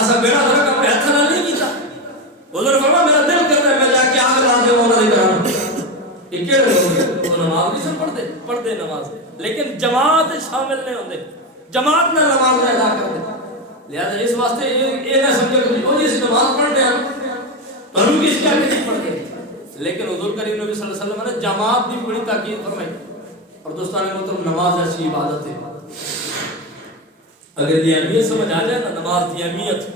اسا بیڑا درک اپنے ہاتھ نہ نہیں کیتا حضور فرمایا میرا دل کرتا ہے میں جا کے آگ لا دے انہاں دے گھر یہ کیڑے لوگ وہ نماز نہیں سن پڑھتے نماز لیکن جماعت شامل نہیں ہوندے جماعت نہ نماز ادا کرتے لہذا اس واسطے یہ نہ سمجھو کہ وہ اس نماز پڑھتے ہیں ہم کس کیا نہیں پڑھتے لیکن حضور کریم نبی صلی اللہ علیہ وسلم نے جماعت کی بڑی تاکید فرمائی اور دوستان محترم نماز ایسی عبادت ہے اگر یہ اہمیت سمجھ آ جائے نا نماز کی اہمیت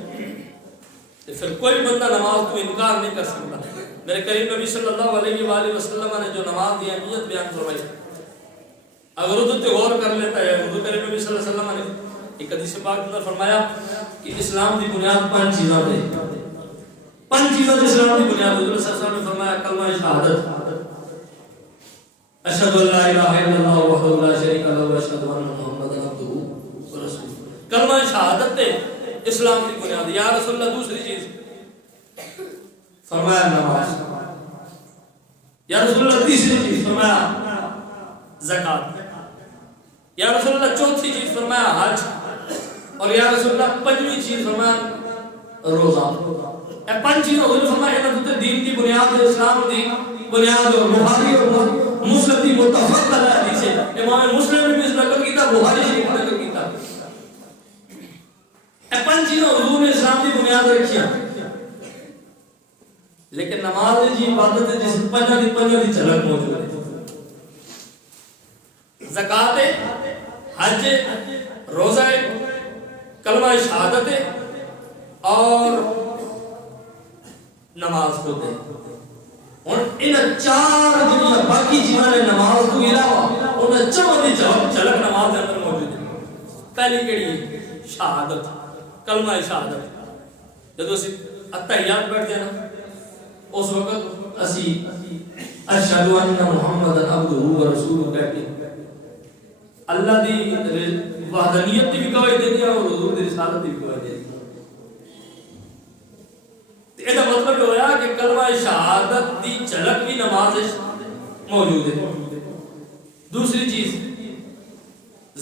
تو پھر کوئی بندہ نماز کو انکار نہیں کر سکتا میرے کریم نبی صلی اللہ علیہ وآلہ وسلم نے جو نماز کی اہمیت بیان فرمائی اگر وہ تو غور کر لیتا ہے حضور کریم نبی صلی اللہ علیہ وسلم نے ایک حدیث پاک میں فرمایا کہ اسلام کی بنیاد 5 چیزوں پہ 5 چیزوں سے اسلام کی بنیاد حضور صلی اللہ علیہ وسلم نے فرمایا کلمہ شہادت اشہد ان لا الہ الا اللہ وحدہ لا شریک لہ واشہد ان محمدا عبدہ ورسولہ کلمہ شہادت اسلام کی بنیاد یا رسول اللہ دوسری چیز فرمایا نماز یا رسول اللہ تیسری چیز فرمایا زکات یا رسول اللہ چوتھی چیز فرمایا حج اور یا رسول اللہ پنجویں چیز فرمایا روزہ یہ 5 چیزیں حضور فرمایا کہ دین کی بنیاد ہے اسلام کی بنیاد اور بخاری اور مسلم کی متفق حدیث ہے امام مسلم نے بھی اس نقل کیتا بخاری شریف نے نقل کیتا یہ 5 چیزیں حضور نے اسلام کی بنیاد رکھی لیکن نماز جی عبادت ہے جس 5 کی جھلک موجود ہے زکات ہے حج روزہ کلمہ شہادت اور نماز کو دے اور ان 4 دنیا باقی چیزوں نے نماز کو علاوہ ان 4 دی جھلک نماز کے اندر موجود ہے پہلی کیڑی ہے شہادت کلمہ شہادت جب اسی اتحیات بیٹھتے ہیں نا اس وقت اسی اشہد ان محمد عبدہ ورسولہ کہتے ہیں اللہ دی وحدانیت دی بھی گواہی دے دیا اور حضور دی رسالت دی بھی گواہی دے دیا یہ مطلب یہ ہوا کہ کلمہ شہادت دی جھلک بھی نماز موجود ہے دوسری چیز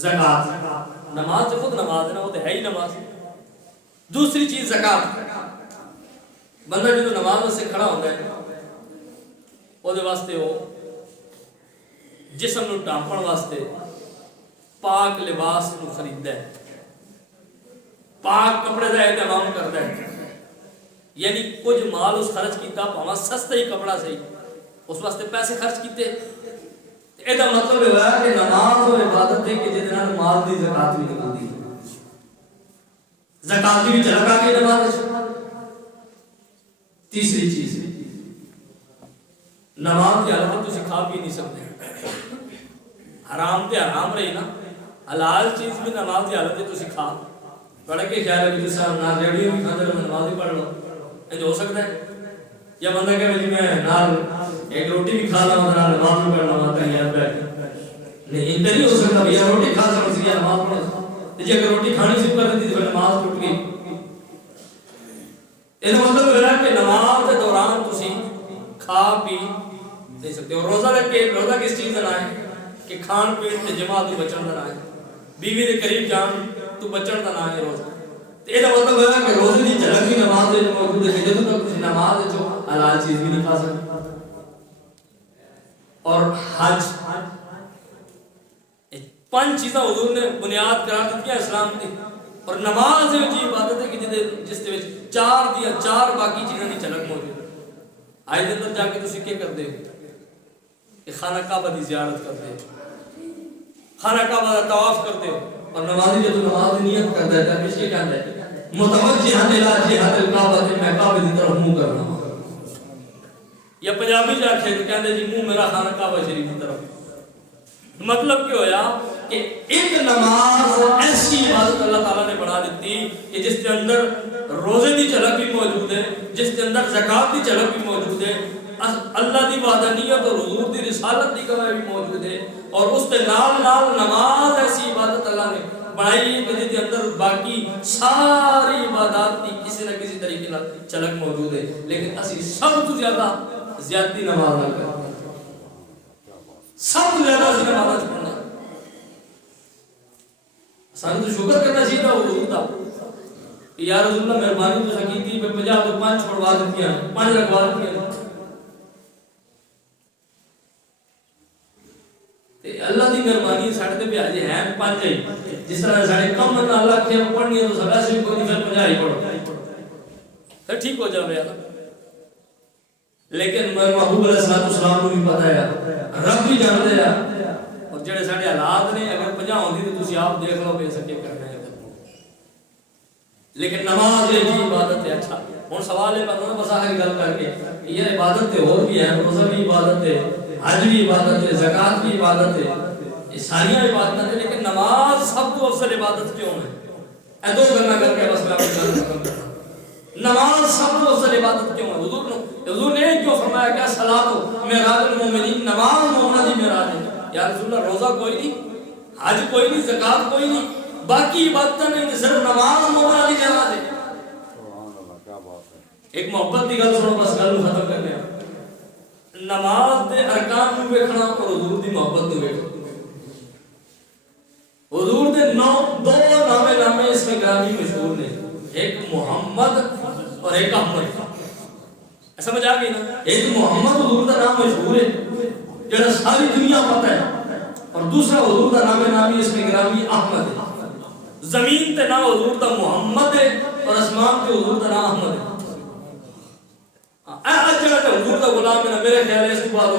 زکات نماز تو خود نماز ہے نا وہ تو ہے ہی نماز دوسری چیز زکات بندہ جو نماز سے کھڑا ہوتا ہے وہ دے واسطے ہو جسم نو ڈھانپن واسطے پاک لباس کو خریدتا ہے پاک کپڑے کا اہتمام کرتا ہے یعنی کچھ مال اس خرچ کیتا پاواں سستا ہی کپڑا صحیح اس واسطے پیسے خرچ کیتے یہ مطلب ہے کہ نماز اور عبادت ہے کہ جس نال مال دی زکات بھی نکلتی ہے زکات بھی جھلک آ کے نماز تیسری چیز نماز کی حالت تسی کھا پی نہیں سکتے حرام تے حرام رہی نا حلال چیز بھی نماز کی حالت تسی کھا پڑھ کے خیال ہے کہ صاحب نہ ریڈیو بھی کھاندے رہو نماز بھی پڑھ لو یہ ہو سکتا ہے یا بندہ کہے جی میں نال ایک روٹی بھی کھا لوں نال نماز بھی پڑھ لوں کہیں یاد بیٹھ نہیں انتر نہیں ہو سکتا بھیا روٹی کھا سکتا سی نماز پڑھ جی اگر روٹی کھانی شروع کر دیتی تو پھر نماز ٹوٹ گئی یہ مطلب ہے کہ نماز کے دوران تسی کھا پی نہیں سکتے اور روزہ رکھ کے روزہ کس چیز کا ہے کہ کھان پین تے جماع تو بچن کا ہے بیوی دے قریب جان تو بچن کا ہے روزہ یہ مطلب ہے کہ روزے کی جھلک بھی نماز میں موجود ہے جب تک کسی نماز جو حلال چیز بھی نہیں کھا سکتا اور حج 5 چیزیں حضور نے بنیاد قرار دی اسلام کی اور نماز ہے جی عبادت ہے کہ جس دے 4 باقی چیزیں کی جھلک موجود ہے آج دن اندر جا کے تسی کیا کرتے ہو کہ خانہ کعبہ کی زیارت کرتے ہو خانہ کعبہ کا طواف کرتے ہو اور نمازی جو نماز نیت کرتا ہے تب اس کے کہتا ہے متوجہ الى جہت الکعبہ میں کعبے کی طرف منہ کرنا یا پنجابی جا کے کہتے جی منہ میرا خانہ کعبہ شریف کی طرف مطلب کیا ہویا کہ ایک نماز ایسی عبادت اللہ تعالیٰ نے بنا دیتی کہ جس کے اندر روزے کی جھلک بھی موجود ہے جس کے اندر زکات کی جھلک بھی موجود ہے اللہ دی وحدانیت اور حضور دی رسالت کی گواہی بھی موجود ہے اور اس کے نال نماز ایسی عبادت اللہ نے بنائی ہے کہ جس کے اندر باقی ساری عبادات کی کسی نہ کسی طریقے جھلک موجود ہے لیکن اسی سب تو زیادہ زیادتی نماز نہ کرتے سب تو زیادہ اسی نماز پڑھنا سان تو شکر کرنا چاہیے حضور کا کہ یا رسول اللہ مہربانی تو سکیتی پہ 50 تو 5 چھوڑوا دیتی ہیں 5 رکھوا دیتی ہیں تے اللہ دی مہربانی ساڈے تے بھی اج ہے 5 ہی جس طرح ساڈے کم نہ اللہ کے پڑھنی ہے تو سدا سے کوئی نہیں پھر 50 ہی پڑھو پھر ٹھیک ہو جاوے یار لیکن محبوب علیہ السلام کو بھی پتہ ہے رب بھی جانتے ہیں اور جڑے ساڈے حالات نے اگر 50 ہوندی تے تسی آپ دیکھ لو کہ سکے کرنا ہے لیکن نماز ایک عبادت ہے اچھا ہن سوال ہے بندہ بس آخر گل کر کے یہ عبادت تے اور بھی ہے روزہ بھی عبادت ہے حج بھی عبادت ہے زکات بھی عبادت ہے یہ ساری عبادتیں ہیں لیکن نماز سب تو افضل عبادت کیوں ہے اے دو گلاں کر کے بس میں اپنی گل ختم کرتا نماز سب تو افضل عبادت کیوں ہے حضور نے کیوں فرمایا کہ صلاۃ معراج المومنین نماز مومنوں دی معراج ہے یا رسول اللہ روزہ کوئی نہیں حج کوئی نہیں زکات کوئی نہیں باقی عبادتیں نہیں صرف نماز مومنوں دی معراج ہے سبحان اللہ کیا بات ہے ایک محبت دی گل سنو بس گل ختم کرنے ہیں نماز دے ارکان نو ویکھنا اور حضور دی محبت نو ویکھنا حضور دے دو نامے اس میں گرامی مشہور نے ایک محمد اور ایک احمد سمجھ آ گئی نا ایک محمد حضور دا نام مشہور ہے جڑا ساری دنیا پتہ ہے اور دوسرا حضور دا نامی اس میں گرامی احمد ہے زمین تے نام حضور دا محمد ہے اور اسمان تے حضور دا نام احمد ہے اجڑا تے حضور دا غلام ہے میرے خیال ہے اس کے بعد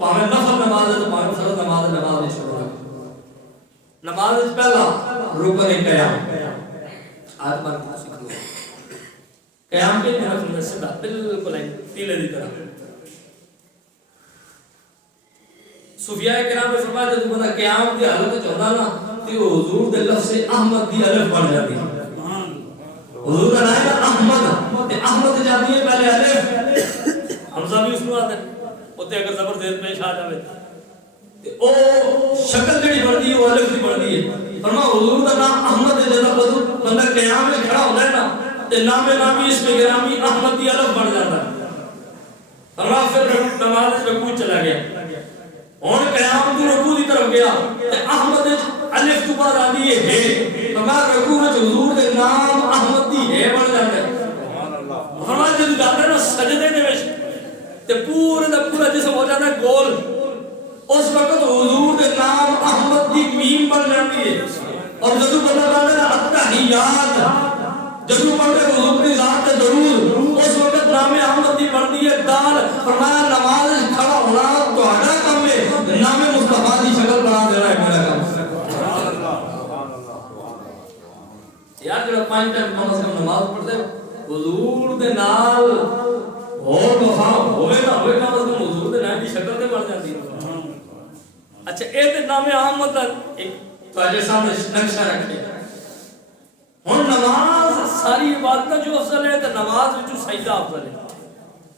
پاویں نفل نماز ہے تو پاویں فرض نماز نہیں چھوڑنا نماز پہلا رکن قیام آج بار سیکھ لو قیام کے میں سیدھا بالکل تیلے دی طرح صوفیاء کرام نے فرمایا جب بندہ قیام دی حالت وچ ہوندا نا تے او حضور دے لفظ احمد دی الف بن جاتی سبحان حضور دا نام ہے احمد تے احمد جاتی ہے پہلے الف حمزہ بھی اس کو آتا ہے اوتے اگر زبر زیر پیش آ جاوے تے او شکل جڑی بنتی ہے وہ الف دی بنتی ہے فرمایا حضور دا نام احمد ہے جب بندہ قیام میں کھڑا ہوندا ہے نا تے نامی اس میں گرامی احمد دی الف بن جاتا ہے فرمایا پھر نماز رکوع چلا گیا اور قیام تو رکوع دی طرف گیا تے احمد الف تو بعد آندی ہے فرمایا رکوع وچ حضور دے نام احمد دی ہے بن جاتا ہے سبحان اللہ فرمایا جب جاتا ہے نا سجدے دے وچ تے پورے دا پورا جسم ہو جاتا ہے گول اس وقت حضور دے نام احمد دی میم بن جاتی ہے اور جدو بندہ کہتا ہے التحیات جدو پڑھتے حضور کی ذات تے درود اس وقت نام احمد دی بنتی ہے دال فرمایا نماز کھڑا ہونا تہاڈا کام ہے نام مصطفی دی شکل بنا دینا ہے میرا کام سبحان اللہ سبحان اللہ یار جڑا 5 ٹائم کم از کم نماز پڑھتے حضور دے نال اور وفا ہوے نہ ہوے کم از کم حضور دے نام دی شکل تے بن جاتی ہے اچھا اے تے نام احمد دا ایک تواڈے سامنے نقشہ رکھے ہن نماز ساری عبادت جو افضل ہے تے نماز وچ سجدہ افضل ہے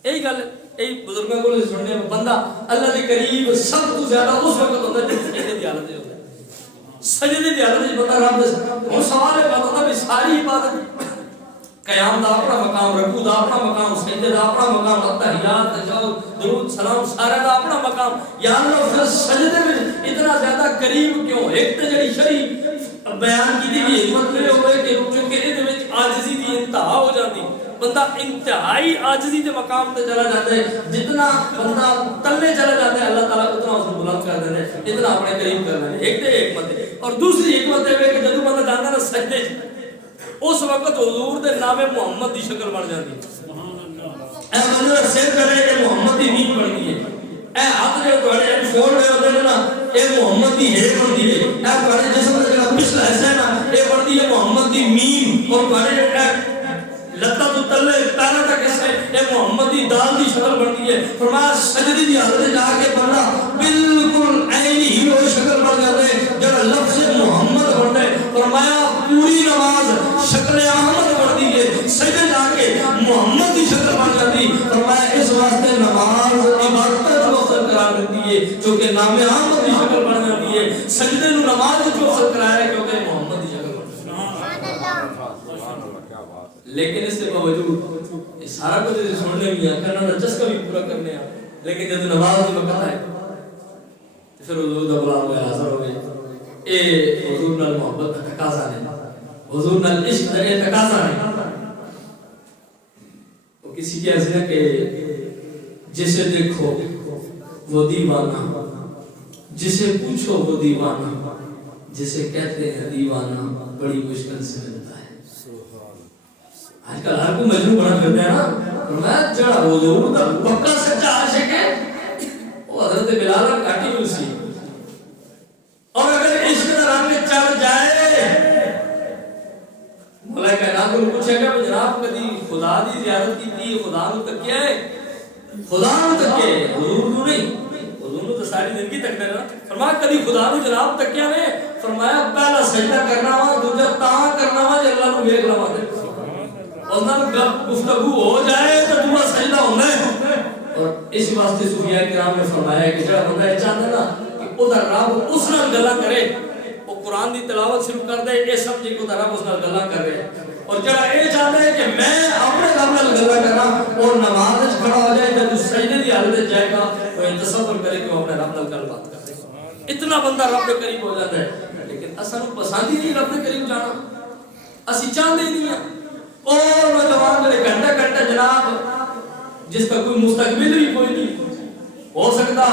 یہی گل یہی بزرگاں کول سننے بندہ اللہ دے قریب سب تو زیادہ اس وقت ہوندا ہے جب سجدے دی حالت ہوتا ہے سجدے دی حالت وچ بندہ رب دے ہن سوال ہے بندہ بھی ساری عبادت قیام دا اپنا مقام رکوع دا اپنا مقام سجدے دا اپنا مقام تحیات تشہد درود سلام سارے دا اپنا مقام یا اللہ پھر سجدے وچ اتنا زیادہ قریب کیوں ایک تے جڑی شرع بیان کی دی حکمت یہ ہوئے کہ چونکہ یہ وچ عاجزی دی انتہا ہو جاتی بندہ انتہائی عاجزی دے مقام تے چلا جاتا ہے جتنا بندہ تلے چلا جاتا ہے اللہ تعالیٰ اتنا اس کو بلند کر دیتے ہیں اتنا اپنے قریب کر دیتے ہیں ایک تے حکمت ہے اور دوسری حکمت ہے کہ جدو بندہ جانا نا سجدے اس وقت حضور دے نام محمد دی شکل بن جاتی ہے سبحان اللہ اے بندہ سر کرے کہ محمد دی نیت بن گئی ہے اے ہاتھ جو تواڈے فون ہوئے ہوندے نے نا اے محمد دی ہے بندی ہے اے تواڈے جسم دا جڑا پچھلا حصہ ہے نا اے بندی ہے محمد دی میم اور تواڈے لتا تو تلے پیروں تک حصہ اے محمد دی دال دی شکل بنتی ہے فرمایا سجدے دی حالت جا کے بندہ بالکل عین ہی وہ شکل بن جاتا ہے جڑا لفظ محمد بنتا ہے فرمایا پوری نماز شکل احمد بنتی ہے سجدے جا کے محمد دی شکل بن جاتی فرمایا اس واسطے نماز عبادت جو افضل قرار دیتی ہے کیونکہ نام احمد دی شکل بن جاتی ہے سجدے نو نماز جو افضل قرار ہے کیونکہ محمد دی شکل بن جاتی ہے لیکن اس سے باوجود یہ سارا کچھ سننے بھی ہے کرنا دا چسکا بھی پورا کرنے ہیں لیکن جب نماز کی وقت ہے پھر حضور دا بلا ہوئے حاضر ہو گئے اے حضور نال محبت کا تقاضا ہے حضور نال عشق دا تقاضا ہے کسی کی ایسے کہ جسے دیکھو وہ دیوانہ، جسے پوچھو وہ دیوانہ، جسے کہتے ہیں دیوانہ بڑی مشکل سے ملتا ہے۔ آج کل ہر کو مجنون بنا کرتے ہیں نا، میں جڑا حضور دا پکا سچا عاشق ہے وہ حضرت بلال کاٹی ہوئی سی، اور اگر عشق کا رنگ چڑھ جائے مولا کائنات کو پوچھے گا کہ جناب کبھی خدا دی زیارت کی تھی، خدا نو تکیا ہے، خدا نو تکیا ہے، حضور نو نہیں، حضور نو تو ساری زندگی تک دینا۔ فرمایا کبھی خدا نو جناب تکیا نے، فرمایا پہلا سجدہ کرنا وا، دوجا تاں کرنا وا جے اللہ نو ویکھ لواں تے اور نال گفتگو ہو جائے تو دوسرا سجدہ ہونا ہے۔ اور اس واسطے صوفیاء کرام نے فرمایا کہ جڑا بندہ یہ چاہتا نا کہ او دا رب اس نال گلاں کرے، وہ قرآن دی تلاوت شروع کر دے، یہ سمجھے کہ رب اس نال گلاں کر رہے، اور جڑا یہ چاہتا ہے کہ میں اپنے رب نال گلاں کرنا اور نماز وچ کھڑا ہو جائے جب سجدے دی حالت وچ جائے گا تو یہ تصور کرے کہ وہ اپنے رب نال گل بات کر رہے۔ اتنا بندہ رب کے قریب ہو جاتا ہے، لیکن اساں نوں پسند ہی نہیں رب کے قریب جانا، اسی چاہتے ہی نہیں ہیں۔ اور نوجوان جڑے گھنٹہ گھنٹہ جناب جس کا کوئی مستقبل بھی کوئی نہیں، ہو سکتا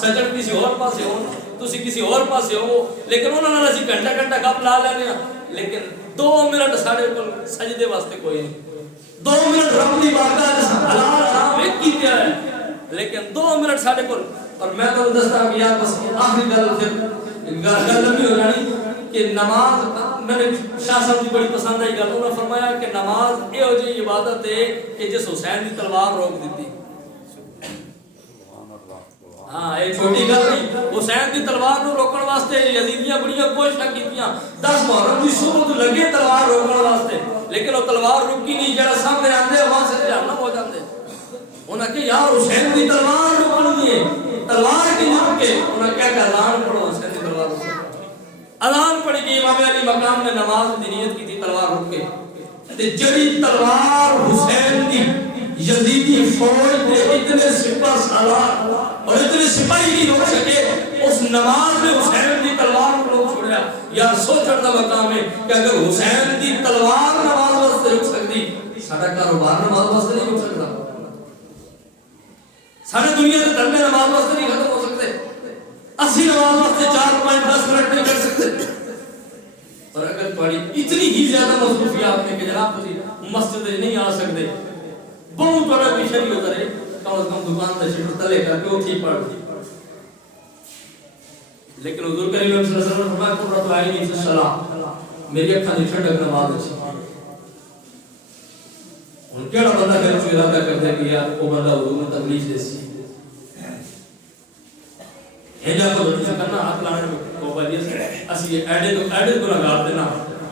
سجن کسی اور پاسے ہو، تسی کسی اور پاسے ہو، لیکن انہوں نے اسی گھنٹہ گھنٹہ گپ لا لینے ہیں، لیکن 2 منٹ ساڑھے کو سجدے واسطے کوئی نہیں، 2 منٹ رب دی بارگاہ حلال حرام ایک کی دیا ہے، لیکن 2 منٹ ساڑھے کو۔ اور میں تو دستا کہ یار بس آخری گل پھر گل لمبی ہو جانی کہ نماز میں نے شاہ صاحب کی بڑی پسند آئی گل، انہوں نے فرمایا کہ نماز یہ ہو جی عبادت ہے کہ جس حسین دی تلوار روک دیتی۔ ہاں ایک چھوٹی گل نہیں، حسین دی تلوار نو روکن واسطے یزیدیاں بڑیاں کوششاں کیتیاں، 10 محرم دی صبح تو لگے تلوار روکن واسطے، لیکن وہ تلوار رکی نہیں، جڑا سامنے آندے وہاں سے جہنم ہو جاندے۔ انہاں کہ یار حسین دی تلوار روکنی ہے، تلوار کی روکے، انہاں کہا کہ اذان پڑھو حسین دی تلوار روکے۔ اذان پڑھی گئی، امام علی مقام میں نماز دی نیت کی تھی تلوار روکے، تے جڑی تلوار حسین دی یزیدی فوج دے اتنے سپہ سالار اور اتنے سپاہی نہیں روک سکے، اس نماز میں حسین دی تلوار کو روک چھوڑیا۔ یا سوچن دا مقام ہے کہ اگر حسین دی تلوار نماز واسطے روک سکتی، ساڈا کاروبار نماز واسطے نہیں روک سکتا، سارے دنیا کے دھرمے نماز واسطے نہیں ختم ہو سکتے، 80 نماز واسطے 4 5 10 منٹ نہیں کر سکتے۔ اور اگر تھوڑی اتنی ہی زیادہ مصروفیات میں کہ جناب تسی مسجد نہیں آ سکتے، بہت بڑا پیچھے نہیں ہوتا رہے، کم از کم دکان کا شٹر تلے کر کے اٹھی پڑھ دی۔ لیکن حضور کریم صلی اللہ علیہ وسلم نے فرمایا قرۃ العین فی الصلاۃ، میری اکھاں دی ٹھنڈک نماز وچ۔ ان کیڑا بندہ پھر کوئی ارادہ کرتا ہے کہ یار وہ بندہ حضور نے تکلیف دے سی، ہجا کو تو کرنا ہاتھ لانے کو بلیس اسی ایڈے گناہگار دینا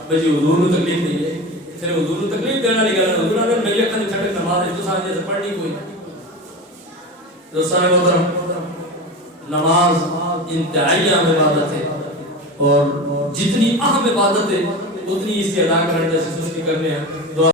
بھئی حضور نے تکلیف دی ہے، پھر حضور نے تکلیف دینا لگا، حضور نے میری اکھاں دی ٹھنڈک نماز ہے تو سامنے سے پڑھنی کوئی۔ دوستان محترم، نماز انتہائی اہم عبادت ہے، اور جتنی اہم عبادت ہے اتنی اس کی ادا کرنے جیسے سستی کرنے ہیں۔